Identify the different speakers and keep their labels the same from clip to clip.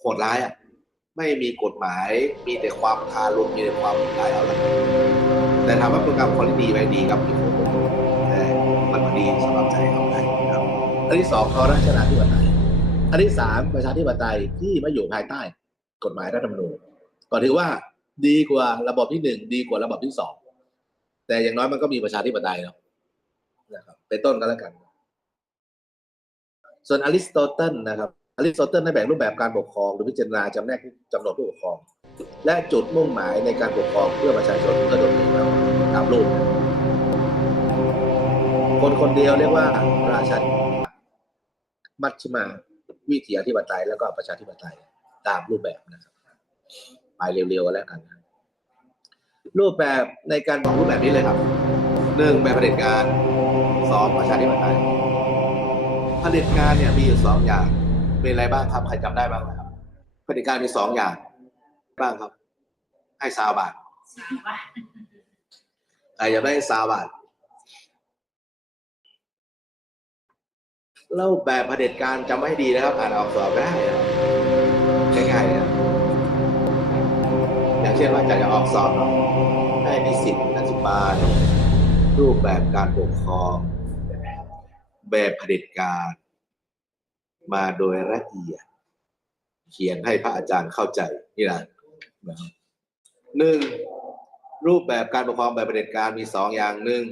Speaker 1: โหดร้ายอะไม่มีกฎหมายมีแต่ความทารุณมีแต่ความร้ายเอาละแต่ถามว่าโปรแกรมคุณภาพดีไหมดีครับอยู่แต่มันดีสำหรับใจเขาได้ครับอันที่สองเขารัชนาธิปไตยอันที่สามประชาธิปไตยที่ไม่อยู่ภายใต้ กฎหมายรัฐธรรมนูญก็ถือว่าดีกว่าระบบที่หนึ่งดีกว่าระบบที่สองแต่อย่างน้อยมันก็มีประชาธิปไตยเนาะนะครับเป็นต้นกันแล้วกัน ส่วนอริสโตเติลนะครับ อริสโตเติลได้แบ่งรูปแบบการปกครอง หรือพิจารณาจำแนกจำนวนผู้ปกครอง และจุดมุ่งหมายในการปกครองเพื่อประชาชนเพื่อตนเองครับตามรูปคนคนเดียวเรียกว่าราชาธิปไตยมัชฌิมาวิถีอธิปไตยแล้วก็ประชาธิปไตยตามรูปแบบนะครับ ไปเร็วๆกันแล้วกันนะรูปแบบในการบอกรูปแบบนี้เลยครับหนึ่งแบบเผด็จการสองประชาธิปไตยเผด็จการเนี่ยมีอยู่สองอย่าง เป็นอะไรบ้างครับ ใครจำได้บ้างนะครับเผด็จการมีสองอย่าง บ้างครับ ให้ซาวบาทใครจะได้ซาวบาทเล่าแบบเผด็จการจำไม่ดีนะครับอ่านออกสอบได้นะง่ายๆนะอย่างเช่นว่าจะจะออกสอบเนาะให้นิสิตอธิบายรูปแบบการปกครองแบบเผด็จการ มาโดยละเอียด เขียนให้พระอาจารย์เข้าใจนี่นะหนึ่งรูปแบบการปกครองแบบเผด็จการมีสองอย่างหนึ่ง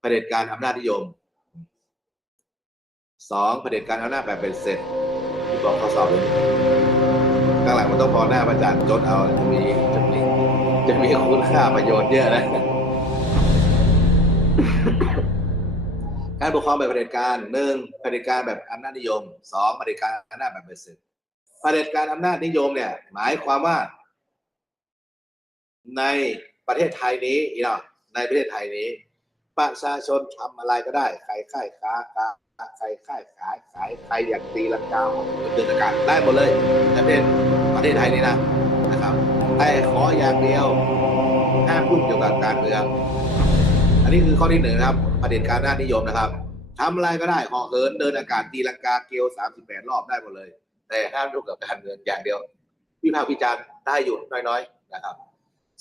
Speaker 1: เผด็จการอำนาจนิยมสองเผด็จการอำนาจแบบเป็นเสร็จที่บอกข้อสอบเลยข้างหลังมันต้องพอหน้าประจานจดเอาจะมีจะมีจะมีคุณค่าประโยชน์เยอะนะ การปกครองแบบเผด็จการหนึ่งเผด็จการแบบอำนาจนิยมสองเผด็จการอำนาจแบบเป็นเสร็จเผด็จการอำนาจนิยมเนี่ย หมายความว่า ในประเทศไทยนี้อีเนาะในประเทศไทยนี้ ประชาชนทำอะไรก็ได้ ใครค่ายค้าค้าใครค่ายขายขายใครอยากตีลังกาเดินอากาศได้หมดเลยในประเทศประเทศไทยนี้นะนะครับแต่ขออย่างเดียวห้ามพูดเกี่ยวกับการเมืองอันนี้คือข้อที่หนึ่งครับ ประเด็นการหน้าจนิยมนะครับทำอะไรก็ได้เหอเหินเดินอากาศตีลังกาเกลียวสามสิบแปดรอบได้หมดเลย แต่ห้ามยุ่งกับการเมืองอย่างเดียววิพากษ์วิจารณ์ได้อยู่น้อยๆนะครับ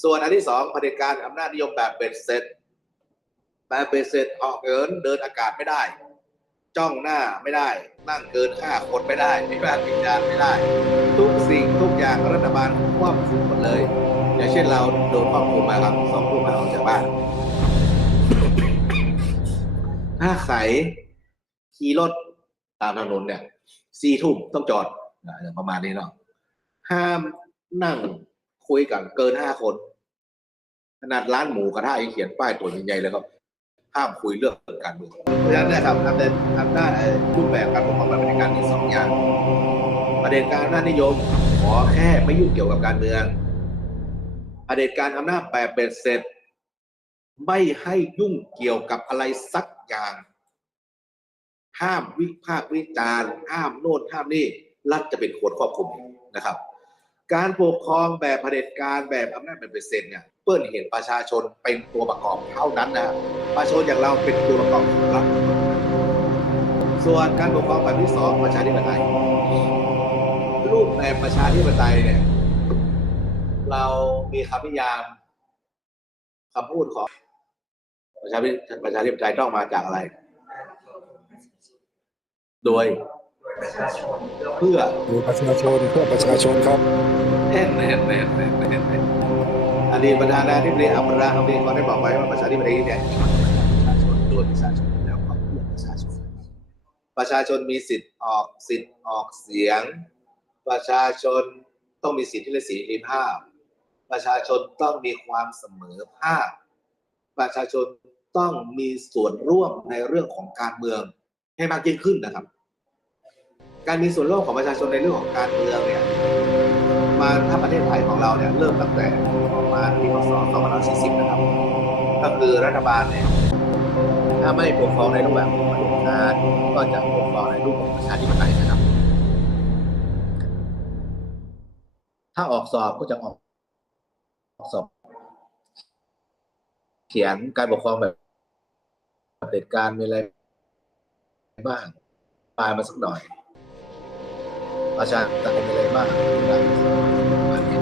Speaker 1: ส่วนอันที่สองประเด็นการอำนาจนิยมแบบเบ็ดเสร็จแบบเบ็ดเสร็จเหาะเหินเดินอากาศไม่ได้ จ้องหน้าไม่ได้ นั่งเกินห้าคนไม่ได้วิพากษ์วิจารณ์ไม่ได้ ทุกสิ่งทุกอย่างรัฐบาลควบคุมหมดเลย อย่างเช่นเราโดนควบคุมมาครับสองทุ่มมาออกจากบ้าน ถ้าใครขี่รถตามถนนเนี่ยสี่ทุ่มต้องจอดอย่างประมาณนี้เนาะห้ามนั่งคุยกันเกินห้าคน ขนาดร้านหมูกระทะยังเขียนป้ายตัวใหญ่ๆเลยครับห้ามคุยเรื่องการเมืองเพราะฉะนั้นนะครับอำนาจอำนาจรูปแบบการปกครองแบบเป็นการมีสองอย่าง ประเด็นการอำนาจนิยม ขอแค่ไม่ยุ่งเกี่ยวกับการเมืองประเด็นการอำนาจแบบเป็นเสร็จ ไม่ให้ยุ่งเกี่ยวกับอะไรสัก อย่าง ห้ามวิพากษ์วิจารณ์ห้ามโน่นห้ามนี่รัฐจะเป็นคนควบคุมนะครับ การปกครองแบบเผด็จการแบบอำนาจแบบเป็นเซนเนี่ยเปิ้ลเห็นประชาชนเป็นตัวประกอบเท่านั้นนะประชาชนอย่างเราเป็นตัวประกอบของรัฐส่วนการปกครองแบบที่สองประชาธิปไตยรูปแบบประชาธิปไตยเนี่ยเรามีคำนิยามคำพูดของ ประชาธิประชาธิปไตยต้องมาจากอะไร โดยเพื่อ
Speaker 2: ดูประชาชนเพื่อประชาชนครับ
Speaker 1: แน่นแน่นแน่นแน่นแน่นแน่นอดีตประธานาธิบดีอับราฮัมลินคอล์นได้บอกไว้ว่าประชาธิปไตยเนี่ยประชาชนโดยประชาชนแล้วก็เพื่อประชาชน ประชาชนมีสิทธิ์ออกสิทธิ์ออกเสียง ประชาชนต้องมีสิทธิและเสรีภาพ ประชาชนต้องมีความเสมอภาค ประชาชนต้องมีส่วนร่วมในเรื่องของการเมืองให้มากยิ่งขึ้นนะครับ การมีส่วนร่วมของประชาชนในเรื่องของการเมืองเนี่ยมาถ้าประเทศไทยของเราเนี่ยเริ่มตั้งแต่ประมาณปีพศ2540 นะครับ ก็คือรัฐบาลเนี่ยถ้าไม่ปกครองในรูปแบบของเผด็จการก็จะปกครองในรูปของประชาธิปไตยนะครับ ถ้าออกสอบก็จะออกออกสอบ เขียนการปกครองแบบเผด็จการมีอะไรบ้างปลายมาสักหน่อย ประชาธิปไตยเป็นอะไรบ้างประมาณนี้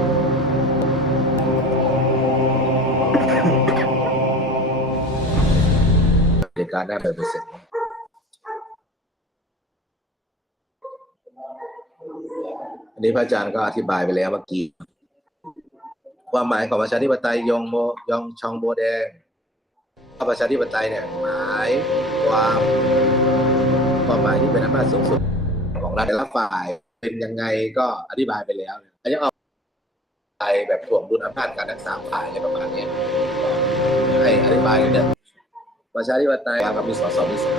Speaker 1: ในการได้แบบเสร็จอันนี้พระอาจารย์ก็อธิบายไปแล้วเมื่อกี้ ความหมายของประชาธิปไตยยองโมยองชองโบแดงประชาธิปไตยเนี่ยหมายความความหมายที่เป็นอำนาจสูงสุดของรัฐแต่ละฝ่ายเป็นยังไงก็อธิบายไปแล้วเนี่ยอันนี้เอาไปแบบถ่วงดุลอำนาจการทั้งสามฝ่ายอะไรประมาณนี้ให้อธิบายเนี่ยประชาธิปไตยมันมีสองสอมีสอ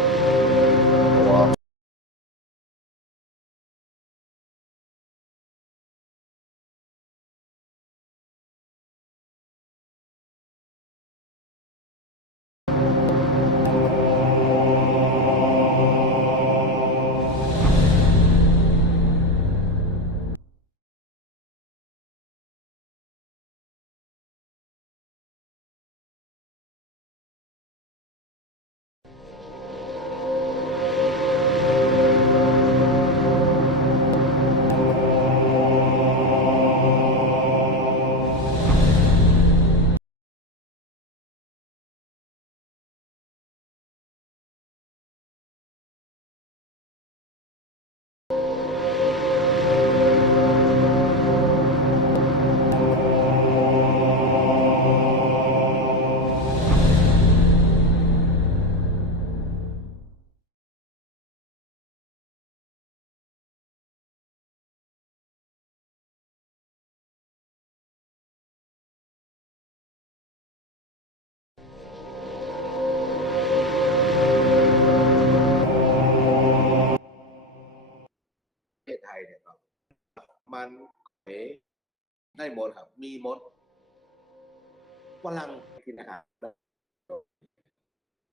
Speaker 1: มันเหได้หมดครับ มีหมดฝรั่งกินอาหาร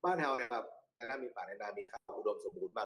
Speaker 1: บ้านเราเนี่ยครับถ้ามีป่าในนามีข้าวอุดมสมบูรณ์มาก